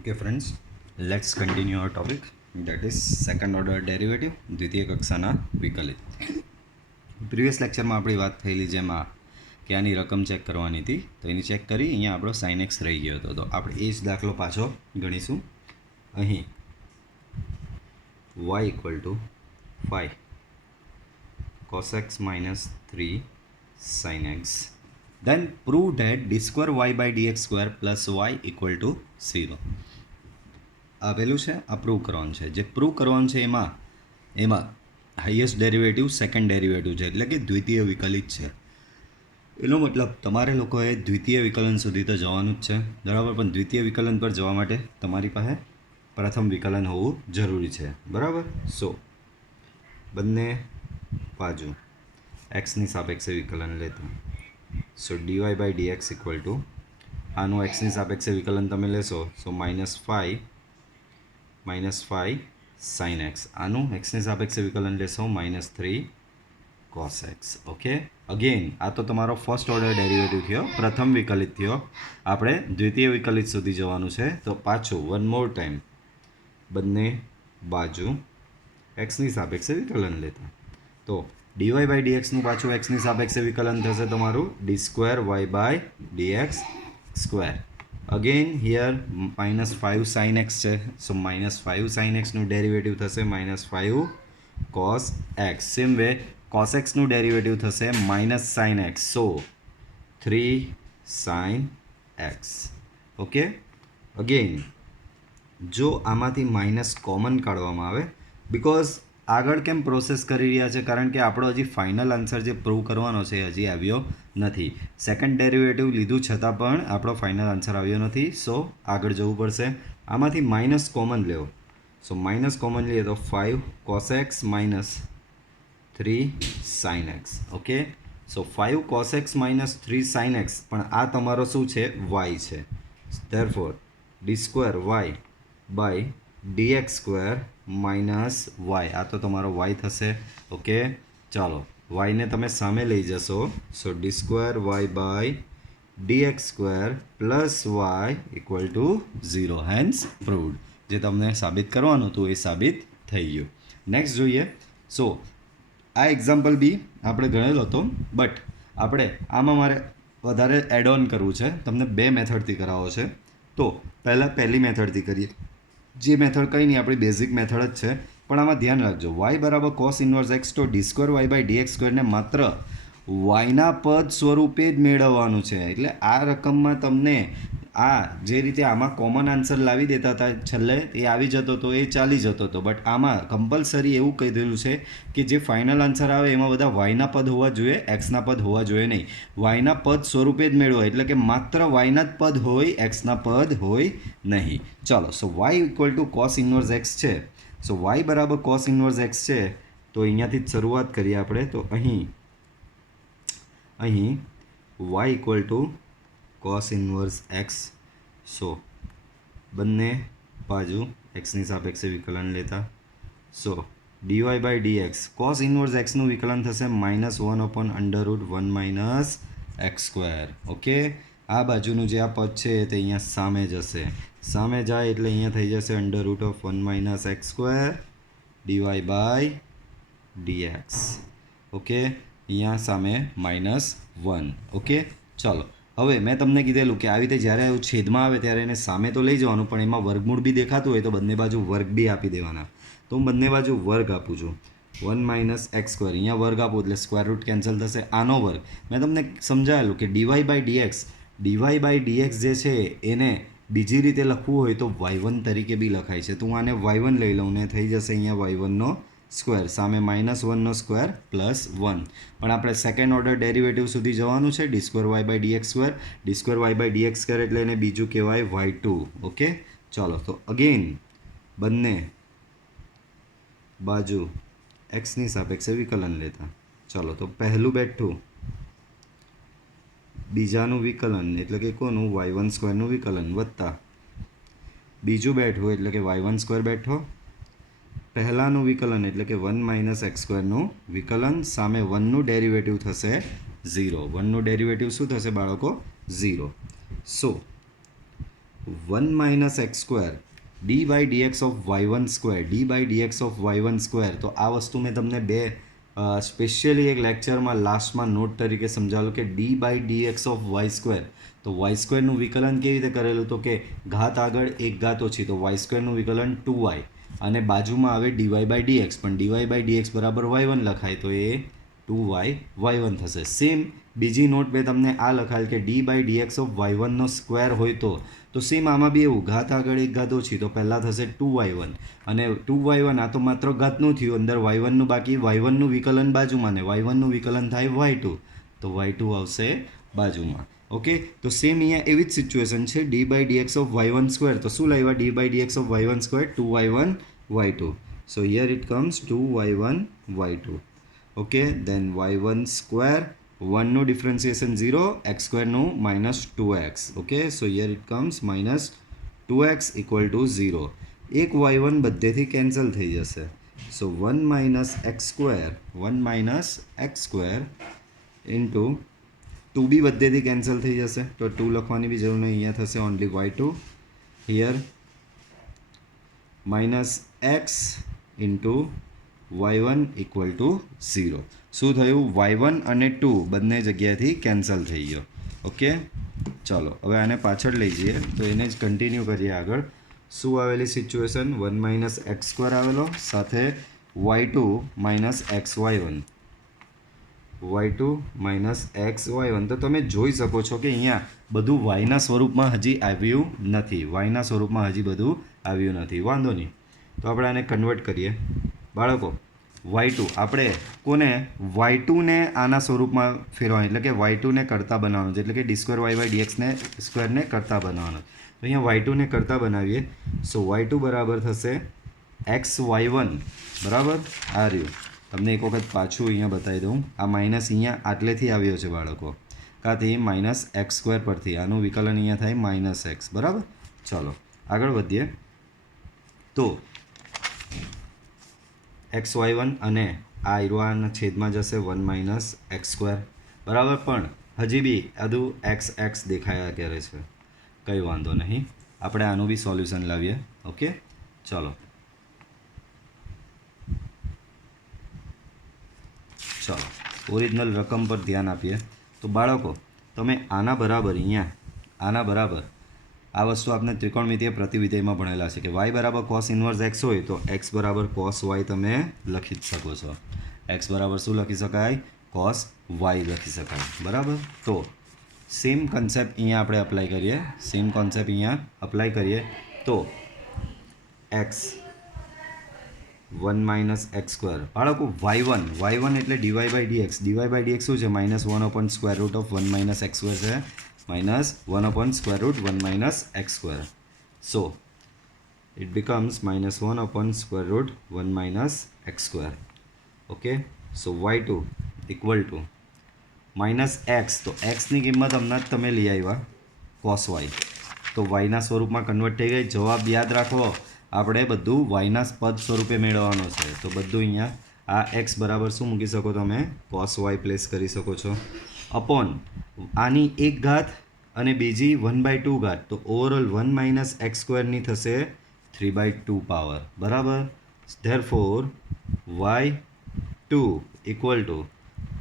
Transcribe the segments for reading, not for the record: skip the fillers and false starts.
Okay friends, let's continue our topic, that is second order derivative, દ્વિતીય કક્ષાના વિકલિત. Previous લેક્ચરમાં આપણી વાત થયેલી જેમાં કે આની રકમ ચેક કરવાની હતી, તો એની ચેક કરી. અહીંયા આપણો સાઇન એક્સ રહી ગયો હતો, તો આપણે એ જ દાખલો પાછો ગણીશું. અહીં y equal two 5 cos x minus 3 sin x. Then prove that d square y by dx square plus y equal to 0. આ પહેલું છે, આ પ્રૂવ કરવાનું છે. જે પ્રૂવ કરવાનું છે એમાં હાઈએસ્ટ ડેરિવેટિવ સેકન્ડ ડેરિવેટિવ છે, એટલે કે દ્વિતીય વિકલિત છે. એનો મતલબ તમારે લોકોએ દ્વિતીય વિકલન સુધી તો જવાનું જ છે, બરાબર. પણ દ્વિતીય વિકલન પર જવા માટે તમારી પાસે પ્રથમ વિકલન હોવું જરૂરી છે, બરાબર. સો બંને બાજુ એક્સની સાપેક્ષે વિકલન લેતું. So dy by dx equal to આનું એક્સની સાપેક્ષે વિકલન તમે લેશો, સો -5 sin x. આનું એક્સની સાપેક્ષે વિકલન લેશો -3 cos x. ઓકે, અગેન આ તો તમારો ફર્સ્ટ ઓર્ડર ડેરિવેટિવ થયો, પ્રથમ વિકલિત થયો. આપણે દ્વિતીય વિકલિત સુધી જવાનું છે, તો પાછું વન મોર ટાઈમ બંને બાજુ એક્સની સાપેક્ષે વિકલન લેતા. તો ડીવાય બાય ડીએક્સનું પાછું એક્સની સાપેક્ષે વિકલન થશે તમારું d² y by dx square. Again here -5 sin x છે, સો -5 sin x નું ડેરિવેટિવ થશે -5 cos x. Same way cos x નું ડેરિવેટિવ થશે -sin x, so 3 sin x. Okay, again જો આમાંથી માઇનસ કોમન કાઢવામાં આવે, બિકોઝ આગળ કેમ પ્રોસેસ કરી રહ્યા છે, કારણ કે આપણો હજી ફાઇનલ આન્સર જે પ્રૂવ કરવાનો છે હજી આવ્યો નથી. સેકન્ડ ડેરિવેટિવ લીધું છતાં પણ આપણો ફાઇનલ આન્સર આવ્યો નથી, સો આગળ જવું પડશે. આમાંથી માઇનસ કોમન લેવો, સો માઇનસ કોમન લઈએ તો 5 cos x minus 3 sin x. ઓકે, સો 5 cos x minus 3 sin x, પણ આ તમારો શું છે, y છે. Therefore d² y by dx square minus y, આ તો તમારો વાય થશે. ઓકે, ચાલો વાયને તમે સામે લઈ જશો, so d² y by dx square plus y equal to 0. Hence proved. જે તમને સાબિત કરવાનું હતું એ સાબિત થઈ ગયું. નેક્સ્ટ જોઈએ. સો આ એક્ઝામ્પલ બી આપણે ગણેલો હતો, બટ આપણે આમાં મારે વધારે એડ ઓન કરવું છે, તમને બે મેથડથી કરાવો છે. તો પહેલાં પહેલી મેથડથી કરીએ. જે મેથડ કંઈ નહીં, આપણી બેઝિક મેથડ જ છે, પણ આમાં ધ્યાન રાખજો. y બરાબર cos ઇન્વર્સ x, તો d² y બાય dx સ્ક્વેરને માત્ર વાયના પદ સ્વરૂપે જ મેળવવાનું છે. એટલે આ રકમમાં તમને આ જે રીતે આમાં કોમન આન્સર લાવી દેતા હતા છેલ્લે, એ આવી જતો હતો, એ ચાલી જતો હતો. બટ આમાં કમ્પલસરી એવું કહી દીધું છે કે જે ફાઇનલ આન્સર આવે એમાં બધા વાયના પદ હોવા જોઈએ, એક્સના પદ હોવા જોઈએ નહીં. વાયના પદ સ્વરૂપે જ મેળવો, એટલે કે માત્ર વાયના જ પદ હોય, એક્સના પદ હોય નહીં. ચાલો, so y equal to cos inverse x છે. સો વાય બરાબર કોસ ઇન્વર્સ એક્સ છે, તો અહીંયાથી જ શરૂઆત કરીએ આપણે. તો અહીં y equal to cos inverse x, so બંને બાજુ એક્સની સાપેક્ષે વિકલન લેતા. So dy by dx cos inverse એક્સનું વિકલન થશે -1/√1 - x સ્ક્વેર. ઓકે, આ બાજુનું જે આ પદ છે તે અહીંયા સામે જશે, સામે જાય એટલે અહીંયા થઈ જશે √1 - x square dy by dx. Okay, અહીંયા સામે -1. ઓકે, ચાલો હવે મેં તમને કીધેલું કે આવી રીતે જ્યારે એવું છેદમાં આવે ત્યારે એને સામે તો લઈ જવાનું, પણ એમાં વર્ગમૂળ બી દેખાતું હોય તો બંને બાજુ વર્ગ બી આપી દેવાના. તો હું બંને બાજુ વર્ગ આપું છું, 1 - x સ્ક્વેર. અહીંયા વર્ગ આપું એટલે સ્ક્વેર રૂટ કેન્સલ થશે, આનો વર્ગ. મેં તમને સમજાવેલું કે ડીવાય બાય ડીએક્સ જે છે એને બીજી રીતે લખવું હોય તો y1 તરીકે બી લખાય છે. તો હું આને y1 લઈ લઉં ને થઈ જશે અહીંયા y1 સ્ક્વેર, સામે -1 સ્ક્વેર +1. પણ આપણે સેકન્ડ ઓર્ડર ડેરિવેટિવ સુધી જવાનું છે, d² y by dx square. d² y by dx square એટલે એને બીજું કહેવાય y2. ઓકે, ચાલો તો અગેન બંને બાજુ એક્સની સાપેક્ષે વિકલન લેતા. ચાલો, તો પહેલું બેઠું, બીજાનું વિકલન એટલે કે કોનું, y1 સ્ક્વેરનું વિકલન, વત્તા બીજું બેઠું એટલે કે y1 સ્ક્વેર બેઠો. પહેલાંનું વિકલન એટલે કે 1 - x સ્ક્વેરનું વિકલન, સામે 1નું ડેરિવેટિવ થશે 0. 1નું ડેરિવેટિવ શું થશે બાળકો, 0. So 1 minus x square d by dx of y one square d by dx of y one square. તો આ વસ્તુ મેં તમને સ્પેશિયલી એક લેક્ચરમાં લાસ્ટમાં નોટ તરીકે સમજાવેલું કે d by dx of y square. તો વાય સ્ક્વેરનું વિકલન કેવી રીતે કરેલું? તો કે ઘાત આગળ એક ઘાત ઓછી, તો વાય સ્ક્વેરનું વિકલન 2y અને બાજુમાં આવે ડીવાય બાય ડીએક્સ, પણ ડીવાય બાય ડીએક્સ બરાબર y1 લખાય તો એ 2y y1 થશે. સેમ બીજી નોટ મેં તમને આ લખાયેલ કે ડી બાય ડીએક્સ ઓફ y1નો સ્ક્વેર હોય તો સેમ આમાં બી એવું, ઘાત આગળ એક ઘાત ઓછી, તો પહેલાં થશે 2y1 અને 2y1 આ તો માત્ર ઘાતનું થયું, અંદર y1નું બાકી, y1નું વિકલન બાજુમાં ને y1નું વિકલન થાય y2, તો y2 આવશે બાજુમાં. ઓકે, તો સેમ અહીંયા એવી જ સિચ્યુએશન છે d by dx of y1 square. તો શું લાવ્યા? D by dx of y1 square 2y1 y2. So here it comes 2y1 y2. Okay, then y1 square, 1નું ડિફરન્સિએશન 0, x સ્ક્વેરનું -2x. Okay, so here it comes -2x equal to 0. એક y1 બધેથી cancel થઈ જશે. So 1 minus x square into 2 બી બધેથી cancel થઈ જશે, તો 2 લખવાની બી જરૂર નહીં, અહીંયા થશે only y2. Here -x into y1 equal to 0. શું થયું? y1 અને 2 બંને જગ્યાએથી કેન્સલ થઈ ગયો. ઓકે, ચાલો હવે આને પાછળ લઈ જઈએ તો એને જ કન્ટિન્યુ કરીએ આગળ. શું આવેલી સિચ્યુએશન? 1 માઇનસ એક્સ સ્ક્વેર આવેલો, સાથે y2 minus x y1, y2 minus x y1. તો તમે જોઈ શકો છો કે અહીંયા બધું વાયના સ્વરૂપમાં હજી આવ્યું નથી, વાયના સ્વરૂપમાં હજી બધું આવ્યું નથી. વાંધો નહીં, તો આપણે આને કન્વર્ટ કરીએ બાળકો. y2 આપણે કોને? y2ને આના સ્વરૂપમાં ફેરવાનું, એટલે કે y2ને કરતા બનાવવાનું છે, એટલે કે ડી સ્ક્વેર વાય બાય ડીએક્સને સ્ક્વેરને કરતા બનાવવાનો. તો અહીંયા y2ને કરતા બનાવીએ. સો y2 બરાબર થશે એક્સ y1 બરાબર. આ રહ્યું, તમને એક વખત પાછું અહીંયા બતાવી દઉં. આ માઇનસ અહીંયા આટલેથી આવ્યો છે બાળકો, કાંથી માઇનસ એક્સ સ્ક્વેર પરથી, આનું વિકલન અહીંયા થાય માઇનસ એક્સ બરાબર. ચાલો આગળ વધીએ. તો એક્સ y1 અને આ આના છેદમાં જશે 1 માઇનસ એક્સ સ્ક્વેર બરાબર. પણ હજી બી બધું એક્સ દેખાયા કરે છે, કંઈ વાંધો નહીં, આપણે આનું બી સોલ્યુશન લાવીએ. ઓકે, ચાલો ઓરિજિનલ રકમ પર ધ્યાન આપીએ. તો બાળકો તમે આના બરાબર આના બરાબર આ વસ્તુ આપણે ત્રિકોણમિતીય પ્રતિવિધેયમાં ભણેલા છે કે y બરાબર cos ઇન્વર્સ x હોય તો x બરાબર cos y તમે લખી જ શકો છો. x બરાબર શું લખી શકાય? cos y લખી શકાય બરાબર. તો સેમ કન્સેપ્ટ અહીંયા આપણે અપ્લાય કરીએ. તો x 1 માઇનસ એક્સ સ્ક્વેર બાળકો y1 એટલે ડીવાય બાય ડીએક્સ શું છે? -1/√1 માઇનસ એક્સ સ્ક્વેર છે, -1/√1 minus x square. So it becomes -1/√1 minus x square. Okay, so y2 equal to -x. તો xની કિંમત હમણાં જ તમે લઈ આવ્યા cos y, તો yના સ્વરૂપમાં કન્વર્ટ થઈ ગઈ. જવાબ યાદ રાખો, આપણે બધું વાયના પદ સ્વરૂપે મેળવવાનો છે. તો બધું અહીંયા આ એક્સ બરાબર શું મૂકી શકો તમે? cos y પ્લેસ કરી શકો છો, અપોન આની એક ઘાત અને બીજી 1/2 ઘાત. તો ઓવરઓલ 1 માઇનસ એક્સ સ્ક્વેરની થશે 3/2 પાવર બરાબર. Therefore y2 equal to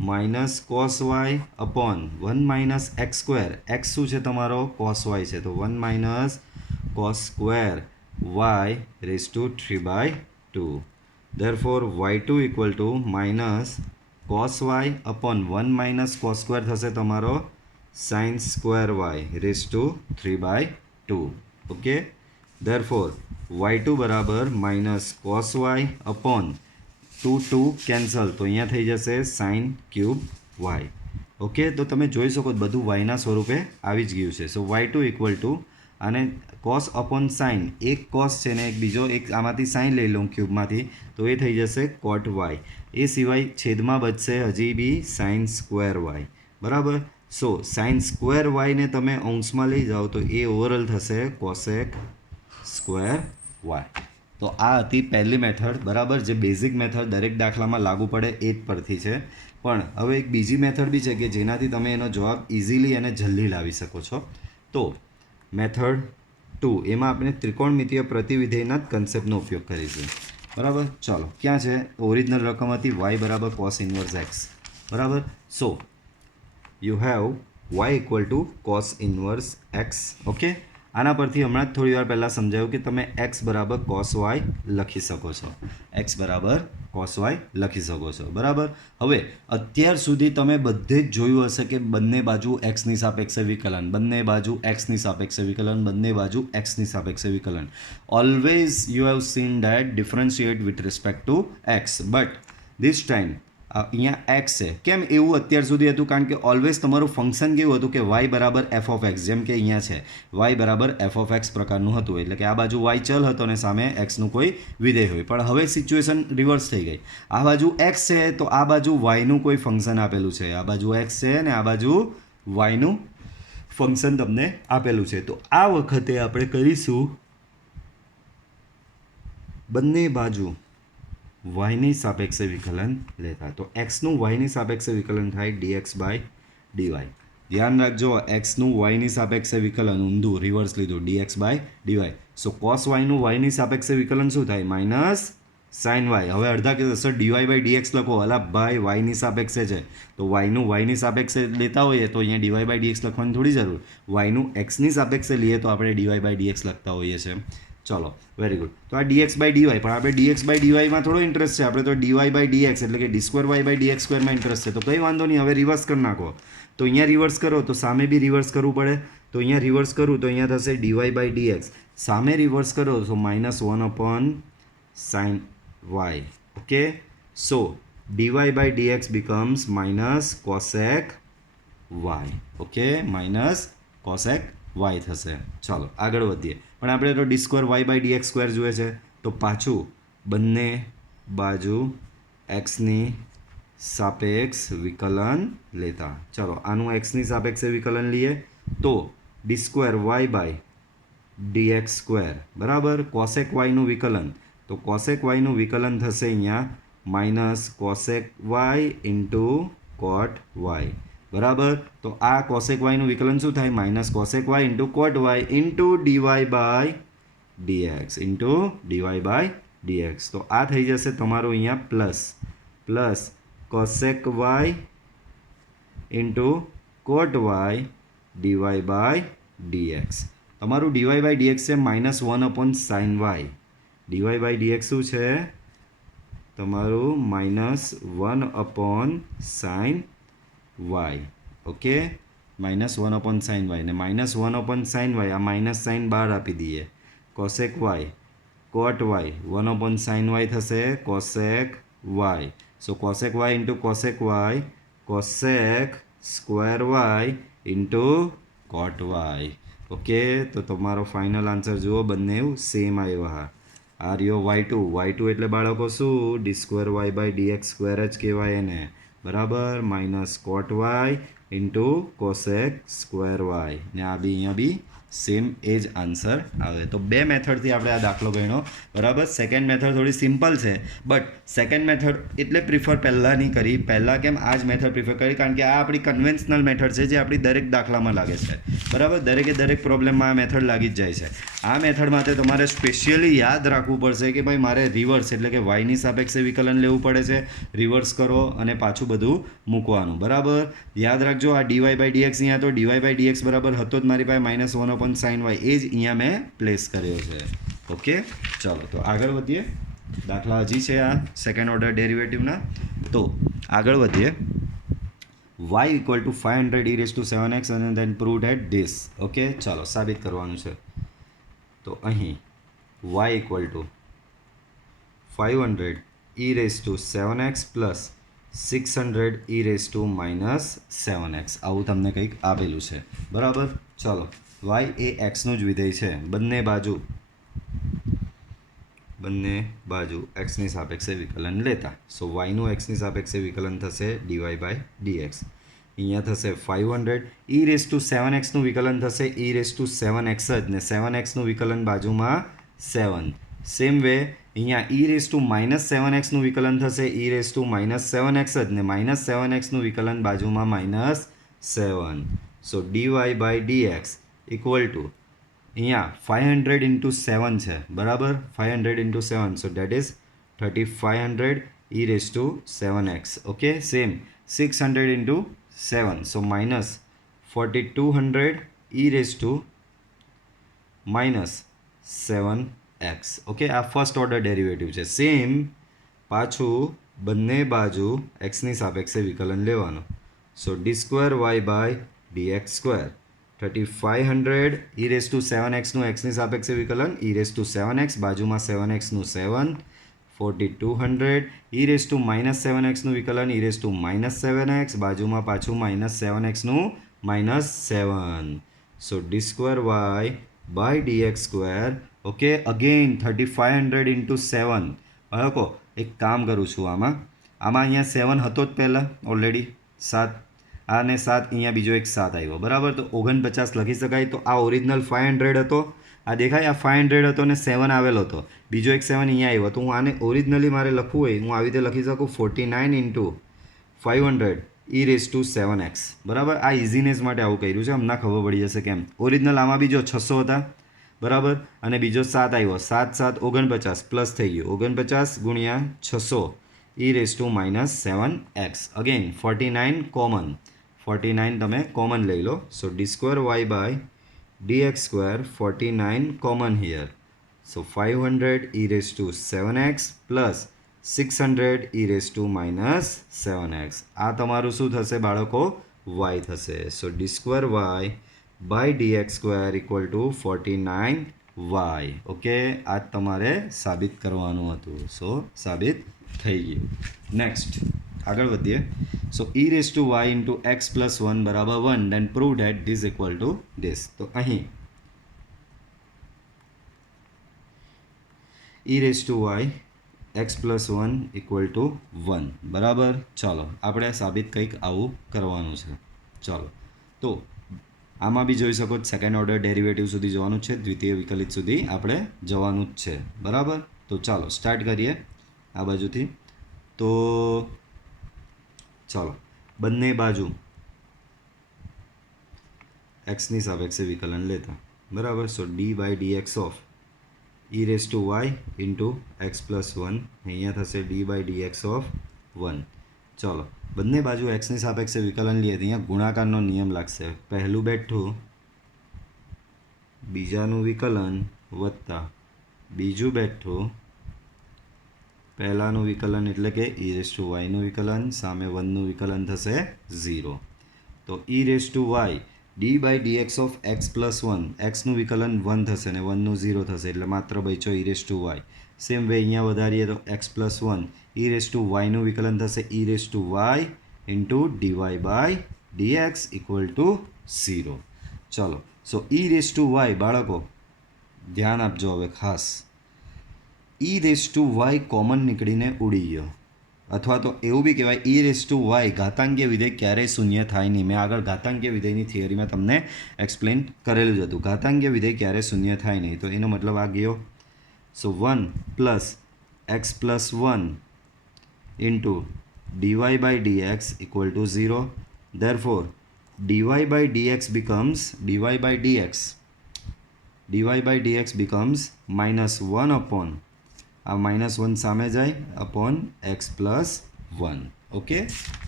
minus cos y upon 1 minus x square. X શું છે તમારો? cos y છે, તો 1 minus cos square y raised to 3/2. Therefore y2 equal to minus cos y upon 1 minus cos square થશે તમારો sin square y raised to 3/2. Okay, therefore y2 બરાબર minus cos y upon 2 cancel, તો અહીંયા થઈ જશે sin cube y. Okay, તો તમે જોઈ શકો બધું વાયના સ્વરૂપે આવી જ ગયું છે. સો y2 ઇક્વલ ટુ અને cos અપોન સાઇન, એક cos છે ને એક બીજો એક આમાંથી સાઇન લઈ લઉં ક્યુબમાંથી, તો એ થઈ જશે cot y. એ સિવાય છેદમાં બચશે હજી બી sin સ્ક્વેર y બરાબર. સો sin સ્ક્વેર yને તમે અંશમાં લઈ જાઓ તો એ ઓવરઓલ થશે cosec સ્ક્વેર y. તો આ હતી પહેલી મેથડ બરાબર, જે બેઝિક મેથડ દરેક દાખલામાં લાગુ પડે એ જ પરથી છે. પણ હવે એક બીજી મેથડ બી છે કે જેનાથી તમે એનો જવાબ ઇઝીલી અને જલ્દી લાવી શકો છો. તો મેથડ 2 એમાં આપણે ત્રિકોણમિતીય પ્રતિવિધેયના જ કન્સેપ્ટનો ઉપયોગ કરીશું. બરાબર, ચાલો ક્યાં છે? ઓરિજિનલ રકમ હતી y બરાબર cos ઇન્વર્સ x. બરાબર, so you have y equal to cos inverse x. Okay, આના પરથી હમણાં જ થોડી વાર પહેલાં સમજાયું કે તમે એક્સ બરાબર કોસ વાય લખી શકો છો. એક્સ બરાબર કોસ વાય લખી શકો છો. બરાબર, હવે અત્યાર સુધી તમે બધે જ જોયું હશે કે બંને બાજુ એક્સની સાપેક્ષે વિકલન, બંને બાજુ એક્સની સાપેક્ષે વિકલન, બંને બાજુ એક્સની સાપેક્ષે વિકલન. Always you have seen date differentiate with respect to x, but this time અહીંયા એક્સ છે. કેમ એવું અત્યાર સુધી હતું? કારણ કે ઓલવેઝ તમારું ફંક્શન કેવું હતું કે વાય બરાબર એફ ઓફ એક્સ, જેમ કે અહીંયા છે વાય બરાબર એફ ઓફ એક્સ પ્રકારનું હતું. એટલે કે આ બાજુ વાય ચલ હતો અને સામે એક્સનું કોઈ વિધેય હોય. પણ હવે સિચ્યુએશન રિવર્સ થઈ ગઈ. આ બાજુ એક્સ છે તો આ બાજુ વાયનું કોઈ ફંક્શન આપેલું છે. આ બાજુ એક્સ છે અને આ બાજુ વાયનું ફંક્શન તમને આપેલું છે. તો આ વખતે આપણે કરીશું બંને બાજુ વાયની સાપેક્ષે વિકલન લેતા. તો એક્સનું વાયની સાપેક્ષે વિકલન થાય dx બાય dy. ધ્યાન રાખજો, એક્સનું વાયની સાપેક્ષે વિકલન ઊંધું રિવર્સ લીધું dx by dy. So cos વાયનું વાયની સાપેક્ષે વિકલન શું થાય? Minus sine y. હવે અડધા કે સર dy બાય dx લખો. અલા ભાઈ, વાયની સાપેક્ષે છે તો વાયનું વાયની સાપેક્ષે લેતા હોઈએ તો અહીંયા dy બાય dx લખવાની થોડી જરૂર. વાયનું એક્સની સાપેક્ષે લઈએ તો આપણે dy બાય dx લખતા હોઈએ છીએ. ચલો, વેરી ગુડ. તો આ dx બાય dy, પણ આપણે dx બાય ડીવાયમાં થોડો ઇન્ટરેસ્ટ છે. આપણે તો dy બાય dx એટલે કે d square y by dx સ્ક્વેરમાં ઇન્ટરેસ્ટ છે. તો કંઈ વાંધો નહીં, હવે રિવર્સ કરી નાખો. તો અહીંયા રિવર્સ કરો તો સામે બી રિવર્સ કરવું પડે. તો અહીંયા રિવર્સ કરું તો અહીંયા થશે dy બાય dx. સામે રિવર્સ કરો તો -1 upon sine y. Okay, so dy by dx becomes minus cosec y. Okay, minus cosec y થશે. ચાલો આગળ વધીએ. પણ આપણે તો d square y by dx square જોઈએ છે. તો પાછું બંને બાજુ એક્સની સાપેક્ષ વિકલન લેતા. ચલો આનું એક્સની સાપેક્ષે વિકલન લઈએ તો d square y by dx square બરાબર કોસેક વાયનું વિકલન. તો કોસેક વાયનું વિકલન થશે અહીંયા minus cosec y into cot y. બરાબર, તો આ કોસેક વાયનું વિકલન શું થાય? Minus cosec y into cot y into dy by dx into dy by dx. તો આ થઈ જશે તમારું અહીંયા plus cosec y into cot y dy by dx. તમારું ડીવાય બાય ડીએક્સ છે -1 upon sine y. Dy by dx શું છે? તમારું -1 upon sine y. Okay, -1 upon sine y ને -1 અપોન સાઇન વાય. આ માઇનસ સાઇન બહાર આપી દઈએ. Cosec y cot y 1 upon sine y થશે cosec y. So cosec y into cosec y cosec square y into cot y. Okay, તો તમારો final answer જુઓ, બંને સેમ આવ્યા. આ રહ્યો y2 એટલે બાળકો શું? D square y by dx square જ કહેવાય એને. બરાબર, minus cot y into cosec square y. ને આ બી અહીંયા બી સેમ એ જ આન્સર આવે. તો બે મેથડથી આપણે આ દાખલો ગણ્યો. બરાબર, સેકન્ડ મેથડ થોડી સિમ્પલ છે, બટ સેકન્ડ મેથડ એટલે પ્રિફર પહેલાં નહીં કરી. પહેલાં કેમ આ જ મેથડ પ્રિફર કરી? કારણ કે આ આપણી કન્વેન્શનલ મેથડ છે જે આપણી દરેક દાખલામાં લાગે છે. બરાબર, દરેકે દરેક પ્રોબ્લેમમાં આ મેથડ લાગી જ જાય છે. આ મેથડ માટે તમારે સ્પેશિયલી યાદ રાખવું પડશે કે ભાઈ મારે રિવર્સ એટલે કે વાયની સાપેક્ષે વિકલન લેવું પડે છે. રિવર્સ કરો અને પાછું બધું મૂકવાનું. બરાબર, યાદ રાખજો આ dy બાય dx અહીંયા તો dy બાય dx બરાબર હતો જ મારી પાસે -1 અપોન સાઇન વાય. એ જ અહીંયા મેં પ્લેસ કર્યો છે. ઓકે, ચાલો તો આગળ વધીએ. દાખલા હજી છે આ સેકન્ડ ઓર્ડર ડેરિવેટિવના. તો આગળ વધીએ. y equal to 500 e raise to 7x અને then prove that this. Okay, ચાલો સાબિત કરવાનું છે. તો અહીં y equal to 500 e raise to 7x plus 600 e raise to -7x આવું તમને કંઈક આપેલું છે. બરાબર, ચાલો y એ એક્સનું જ વિધેય છે. બંને બાજુ એક્સની સાપેક્ષે વિકલન લેતા. સો વાયનું એક્સની સાપેક્ષે વિકલન થશે ડીવાય બાય ડીએક્સ. અહીંયા થશે 500 e રેઝ ટુ 7xનું વિકલન થશે e રેઝ ટુ 7x જ ને 7xનું વિકલન બાજુમાં 7. સેમ વે અહીંયા e રેઝ ટુ -7xનું વિકલન થશે e રેઝ ટુ -7x જ ને -7xનું વિકલન બાજુમાં -7. So dy by dx equal to અહીંયા 500 ઇન્ટુ 7 છે બરાબર 500 into 7 so that is 3500 e raise to 7x okay same 600 into 7 so minus 4200 e raise to minus 7x okay આ ફર્સ્ટ ઓર્ડર ડેરિવેટિવ છે same પાછું બંને બાજુ એક્સની સાપેક્ષે વિકલન લેવાનું so d square y by dx square 3500 e raise to 7x નું x ની સાપેક્ષે વિકલન e રેસ ટુ 7x બાજુમાં 7x નું 7 4200 e raise to minus 7x નું વિકલન e raise to minus 7x બાજુમાં પાછું માઇનસ 7x નું minus 7 so d square y by dx square okay again 3500 into 7 બાળકો એક કામ કરું છું આમાં અહીંયા 7 હતો જ પહેલાં ઓલરેડી 7 અને 7 અહીંયા બીજો એક 7 આવ્યો બરાબર તો 49 લખી શકાય તો આ ઓરિજિનલ 500 હતો આ દેખાય આ 500 હતો અને 7 આવેલો હતો બીજો એક 7 અહીંયા આવ્યો તો હું આને ઓરિજિનલી મારે લખવું હોય હું આવી રીતે લખી શકું 49 into 500 e raise to 7x બરાબર આ ઇઝીનેસ માટે આવું કર્યું છે હમણાં ખબર પડી જશે કેમ ઓરિજિનલ આમાં બીજો 600 હતા બરાબર અને બીજો 7 આવ્યો 7 7 49 પ્લસ થઈ ગયું 49 ગુણ્યા 600 e raise to minus 7x again 49 common 49 તમે કોમન લઈ લો so d square y by dx square 49 common here so 500 e raise to 7x plus 600 e raise to minus 7x આ તમારું શું થશે બાળકો y થશે so d square y by dx square equal to 49y okay આ તમારે સાબિત કરવાનું હતું સો સાબિત થઈ ગયું નેક્સ્ટ આગળ વધીએ so e raise to y into x plus 1 બરાબર 1 then prove that this equal to this તો અહીં e raise to y x plus 1 equal to 1 બરાબર ચાલો આપણે સાબિત કંઈક આવું કરવાનું છે ચાલો તો આમાં બી જોઈ શકો સેકન્ડ ઓર્ડર ડેરિવેટિવ સુધી જવાનું છે દ્વિતીય વિકલિત સુધી આપણે જવાનું જ છે બરાબર તો ચાલો સ્ટાર્ટ કરીએ આ બાજુથી તો ચાલો બંને બાજુ એક્સની સાપેક્ષે વિકલન લેતા બરાબર so d by dx of e raise to y into x plus 1 અહીંયા થશે ડી બાય ડીએક્સ ઓફ 1 ચાલો બંને બાજુ એક્સની સાપેક્ષે વિકલન લઈએ તો અહીંયા ગુણાકારનો નિયમ લાગશે પહેલું બેઠું બીજાનું વિકલન વત્તા બીજું બેઠું પહેલાંનું વિકલન એટલે કે e રેસ ટુ વાયનું વિકલન સામે 1નું વિકલન થશે 0 તો e raise to y d by dx of x plus 1 એક્સનું વિકલન 1 થશે ને 1નું 0 થશે એટલે માત્ર બચ્યો e raise to y same way અહીંયા વધારીએ તો x plus 1 e raise to વાયનું વિકલન થશે e raise to y into dy by dx equal to 0 ચલો so e raise to y બાળકો ધ્યાન આપજો હવે ખાસ e raise to y common નીકળીને ઉડી ગયો અથવા તો એવું બી કહેવાય e રેસ ટુ વાય ઘાતાંકીય વિધેય ક્યારેય શૂન્ય થાય નહીં મેં આગળ ઘાતાંકીય વિધેયની થિયરીમાં તમને એક્સપ્લેન કરેલું જ હતું ઘાતાંકીય વિધેય ક્યારેય શૂન્ય થાય નહીં તો એનો મતલબ આ ગયો so 1 plus x plus 1 into dy by dx equal to 0 therefore dy by dx becomes dy by dx becomes minus 1 upon આ માઇનસ 1 સામે જાય અપોન એક્સ પ્લસ 1 ઓકે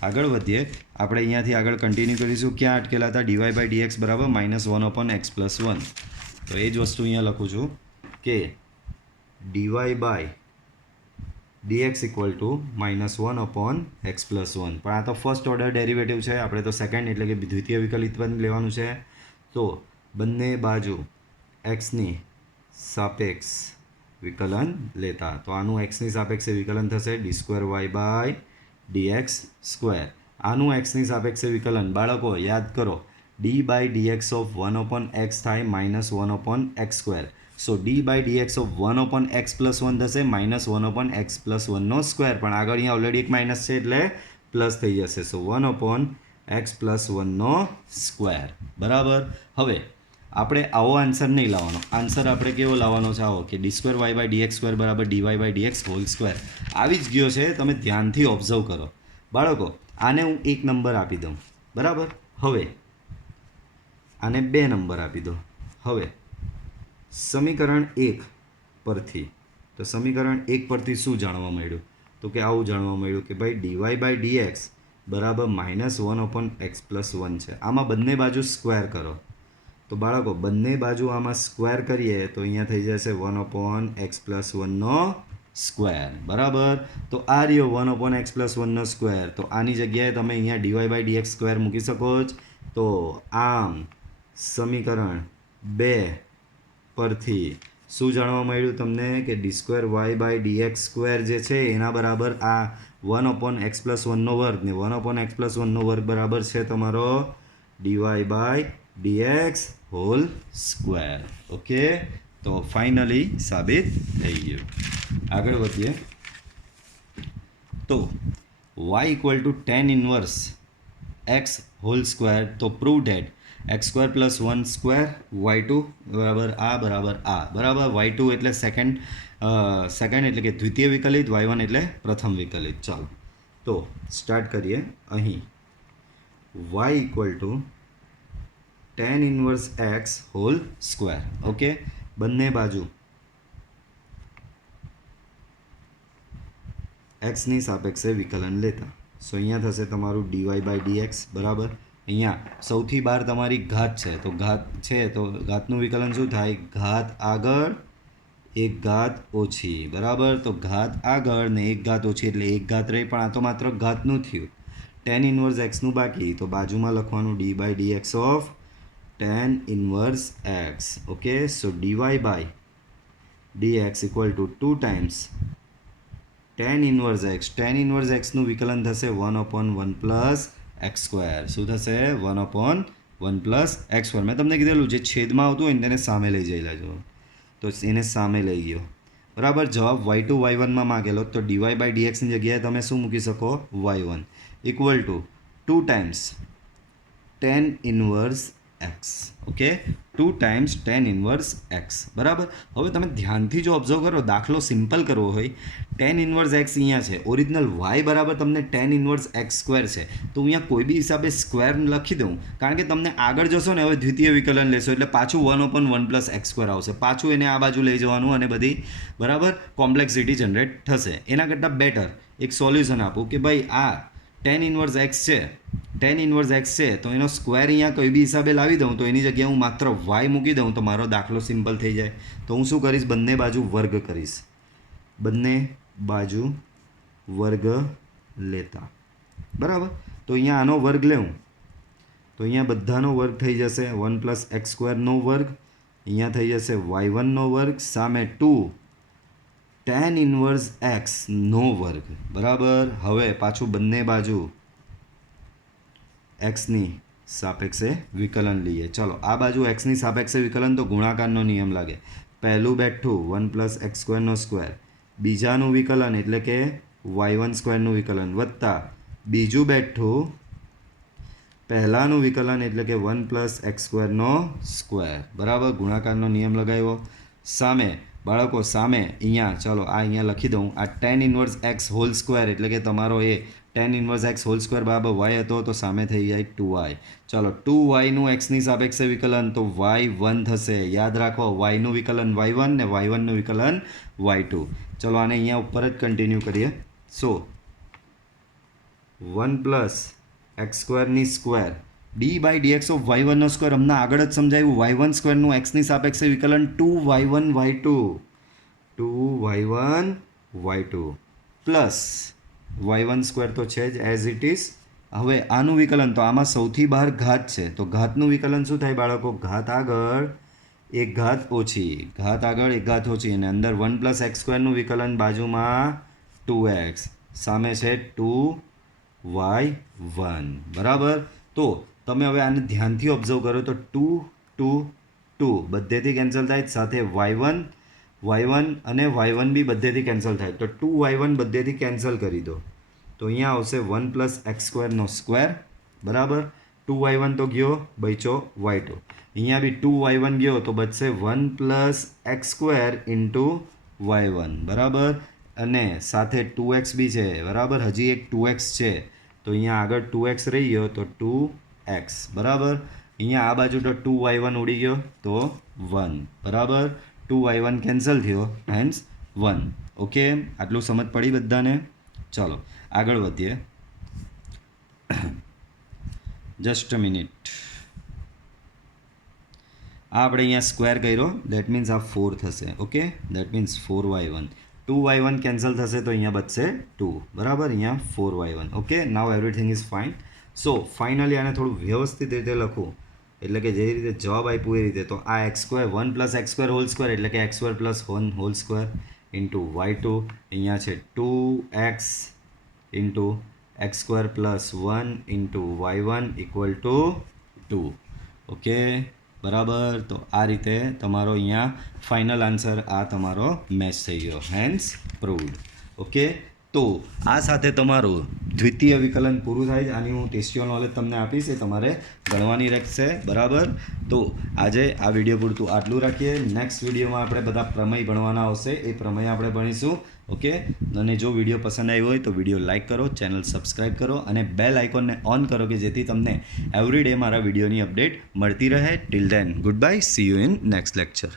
આગળ વધીએ આપણે અહીંયાથી આગળ કન્ટિન્યુ કરીશું ક્યાં અટકેલા હતા ડીવાય બાય ડીએક્સ બરાબર માઇનસ 1 અપોન એક્સ પ્લસ 1 તો એ જ વસ્તુ અહીંયા લખું છું કે dy by dx equal to minus 1 upon x plus 1 પણ આ તો ફર્સ્ટ ઓર્ડર ડેરિવેટિવ છે આપણે તો સેકન્ડ એટલે કે દ્વિતીય વિકલિત પણ લેવાનું છે તો બંને બાજુ એક્સની સાપેક્ષ વિકલન લેતા તો આનું એક્સની સાપેક્ષે વિકલન થશે d square y by dx square આનું એક્સની સાપેક્ષે વિકલન બાળકો યાદ કરો d by dx of 1 upon x થાય minus 1 upon x square so d by dx of 1 upon x plus 1 થશે માઇનસ 1 અપોન એક્સ પ્લસ 1નો સ્ક્વેર પણ આગળ અહીંયા ઓલરેડી એક માઇનસ છે એટલે પ્લસ થઈ જશે સો 1 અપોન એક્સ પ્લસ 1નો સ્ક્વેર બરાબર હવે આપણે આવો આન્સર નહીં લાવવાનો આન્સર આપણે કેવો લાવવાનો છે આવો કે d square y by dx square બરાબર dy by dx whole square આવી જ ગયો છે તમે ધ્યાનથી ઓબ્ઝર્વ કરો બાળકો આને હું 1 નંબર આપી દઉં બરાબર હવે આને 2 નંબર આપી દો હવે સમીકરણ 1 પરથી તો સમીકરણ 1 પરથી શું જાણવા મળ્યું? તો કે આવું જાણવા મળ્યું કે ભાઈ dy/dx બરાબર -1/x+1 છે. આમાં બંને બાજુ સ્ક્વેર કરો તો બાળકો બંને બાજુ આમાં સ્ક્વેર કરીએ તો અહીંયા થઈ જશે 1/x+1 નો સ્ક્વેર. બરાબર, તો આ રહ્યો 1/x+1 નો સ્ક્વેર. તો આની જગ્યાએ તમે અહીંયા dy/dx સ્ક્વેર મૂકી શકો જ. તો આમ સમીકરણ 2 પરથી શું જાણવા મળ્યું તમને કે d2y/dx² જે છે એના બરાબર આ 1/x+1 નો વર્ગ ને 1/x+1 નો વર્ગ બરાબર છે તમારો dy/dx હોલ સ્ક્વેર. ઓકે, તો ફાઇનલી સાબિત થઈ ગયું. આગળ વધીએ તો y = tan inverse x whole square. તો prove that x² + 1 square y2 બરાબર આ બરાબર y2 એટલે સેકન્ડ એટલે કે દ્વિતીય વિકલિત, y1 એટલે પ્રથમ વિકલિત. ચાલો તો સ્ટાર્ટ કરીએ. અહીં y = tan inverse x whole square. Okay, બંને બાજુ x ની સાપેક્ષે વિકલન લેતા. સો અહીંયા થશે તમારું dy/dx બરાબર. અહીંયા સૌથી બહાર તમારી ઘાત છે તો ઘાત છે તો ઘાતનું વિકલન શું થાય? ઘાત આગળ એક ઘાત ઓછી. બરાબર, તો ઘાત આગળ ને એક ઘાત ઓછી એટલે એક ઘાત રહી, પણ આ તો માત્ર ઘાતનું થયું. tan ઇન્વર્સ xનું બાકી, તો બાજુમાં લખવાનું d/dx of tan inverse x. ઓકે, so dy/dx = 2 times tan inverse x. tan ઇન્વર્સ xનું વિકલન થશે 1/1 + x². શું થશે? 1/1 + x². મેં તમને કીધેલું જે છેદમાં આવતું હોય ને તેને સામે લઈ જઈ લેજો. તો એને સામે લઈ ગયો. બરાબર, જવાબ y2 y1 માં માગેલો તો dy/dx ની જગ્યાએ તમે શું મૂકી શકો? y1 = 2 times tan inverse x. Okay, 2 times tan inverse x. બરાબર, હવે તમે ધ્યાનથી જો ઓબ્ઝર્વ કરો, દાખલો સિમ્પલ કરવો હોય, tan ઇન્વર્સ x અહીંયા છે, ઓરિજિનલ y બરાબર તમને tan ઇન્વર્સ x² છે, તો અહીંયા કોઈ બી હિસાબે સ્ક્વેર લખી દઉં, કારણ કે તમને આગળ જશો ને હવે દ્વિતીય વિકલન લેશો એટલે પાછું 1/1 + x² આવશે, પાછું એને આ બાજુ લઈ જવાનું અને બધી બરાબર કોમ્પ્લેક્સિટી જનરેટ થશે. એના કરતાં બેટર એક સોલ્યુશન આપું કે ભાઈ આ tan ઇન્વર્સ x છે, tan ઇન્વર્સ x છે તો એનો સ્ક્વેર અહીંયા કોઈ બી હિસાબે લાવી દઉં તો એની જગ્યાએ હું માત્ર y મૂકી દઉં તો મારો દાખલો સિમ્પલ થઈ જાય. તો હું શું કરીશ? બંને બાજુ વર્ગ કરીશ. બંને બાજુ વર્ગ લેતા. બરાબર, તો અહીંયા આનો વર્ગ લેવું તો અહીંયા બધાનો વર્ગ થઈ જશે 1 + x² નો વર્ગ, અહીંયા થઈ જશે y1 નો વર્ગ, સામે 2 tan ઇન્વર્સ x નો વર્ગ. બરાબર, હવે પાછું બંને બાજુ x ની સાપેક્ષે વિકલન લઈએ. ચલો આ બાજુ x ની સાપેક્ષે વિકલન તો ગુણાકારનો નિયમ લાગે. પહેલું બેઠું 1 + x² નો સ્ક્વેર, બીજાનું વિકલન એટલે કે y1² નું વિકલન વત્તા બીજું બેઠું પહેલાનું વિકલન એટલે કે 1 + x² નો સ્ક્વેર. બરાબર, ગુણાકારનો નિયમ લગાવ્યો. સામે બાળકો સામે અહીંયા ચાલો આ અહીંયા લખી દઉં, આ tan inverse x whole square એટલે કે તમારો એ tan inverse x whole square બરાબર y હતો તો સામે થઈ જાય 2y. ચાલો 2y નું x ની સાપેક્ષે વિકલન તો y1 થશે. યાદ રાખો y નું વિકલન y1 ને y1 નું વિકલન y2. ચલો આને અહીંયા ઉપર જ કન્ટિન્યુ કરીએ. સો 1 + x² ની square d/dx of y1 no square હમણાં આગળ જ સમજાવ્યું. y1² નું x ની સાપેક્ષે વિકલન 2y1 y2 પ્લસ y1² તો છે જ એઝ ઇટ ઇઝ. હવે આનું વિકલન તો આમાં સૌથી બહાર ઘાત છે તો ઘાતનું વિકલન શું થાય બાળકો? ઘાત આગળ એક ઘાત ઓછી, ઘાત આગળ એક ઘાત ઓછી અને અંદર 1 + x² નું વિકલન બાજુમાં 2x, સામે છે 2y1. બરાબર, તો તમે હવે આને ધ્યાનથી ઓબ્ઝર્વ કરો તો 2 બધેથી કેન્સલ થાય, સાથે y1 અને y1 બી બધેથી કેન્સલ થાય તો 2y1 બધેથી કેન્સલ કરી દો તો અહીંયા આવશે 1 + x² નો સ્ક્વેર. બરાબર, 2y1 તો ગયો, બચ્યો y2. અહીંયા બી 2y1 ગયો તો બચશે 1 + x² × y1. બરાબર, અને સાથે 2x બી છે. બરાબર, હજી એક 2x છે તો અહીંયા આગળ 2x રહી ગયો તો 2x. બરાબર, અહીંયા આ બાજુ તો 2y1 ઉડી ગયો તો 1 બરાબર. 2y1 કેન્સલ થયો, હેન્સ 1. ઓકે, આટલું સમજ પડી બધાને? ચાલો આગળ વધીએ. Just a minute. આ આપણે અહીંયા સ્ક્વેર કર્યો, દેટ મીન્સ આ 4 થશે. Okay, that means 4y1. 2y1 cancel થશે તો અહીંયા બચશે 2 બરાબર, અહીંયા 4y1. Okay, now everything is fine. So finally આને થોડું વ્યવસ્થિત રીતે લખું, એટલે કે જે રીતે જવાબ આપ્યું એ રીતે. તો આ x² 1 plus x² whole square એટલે કે x² plus 1 whole square into y2. અહીંયા છે 2x into x² plus 1 into y1 equal to 2. Okay બરાબર. તો આ રીતે તમારો અહીંયા ફાઇનલ આન્સર આ તમારો મેચ થઈ ગયો, હેન્સ પ્રૂવડ. ઓકે, તો આ સાથે તમારું દ્વિતીય વિકલન પૂરું થાય છે. આની હું ટેસ્ટિયો નોલેજ તમને આપીશ, એ તમારે ગણવાની રહેશે બરાબર. તો આજે આ વિડીયો પૂરતું આટલું રાખીએ. નેક્સ્ટ વિડીયોમાં આપણે બધા પ્રમેય ભણવાના આવશે, એ પ્રમેય આપણે ભણીશું. ઓકે, અને જો વિડીયો પસંદ આવ્યો હોય તો વિડીયો લાઇક કરો, ચેનલ સબસ્ક્રાઈબ કરો અને બેલ આઇકોનને ઓન કરો કે જેથી તમને એવરી ડે મારા વિડીયોની અપડેટ મળતી રહે. Till then good bye, C you in next lecture.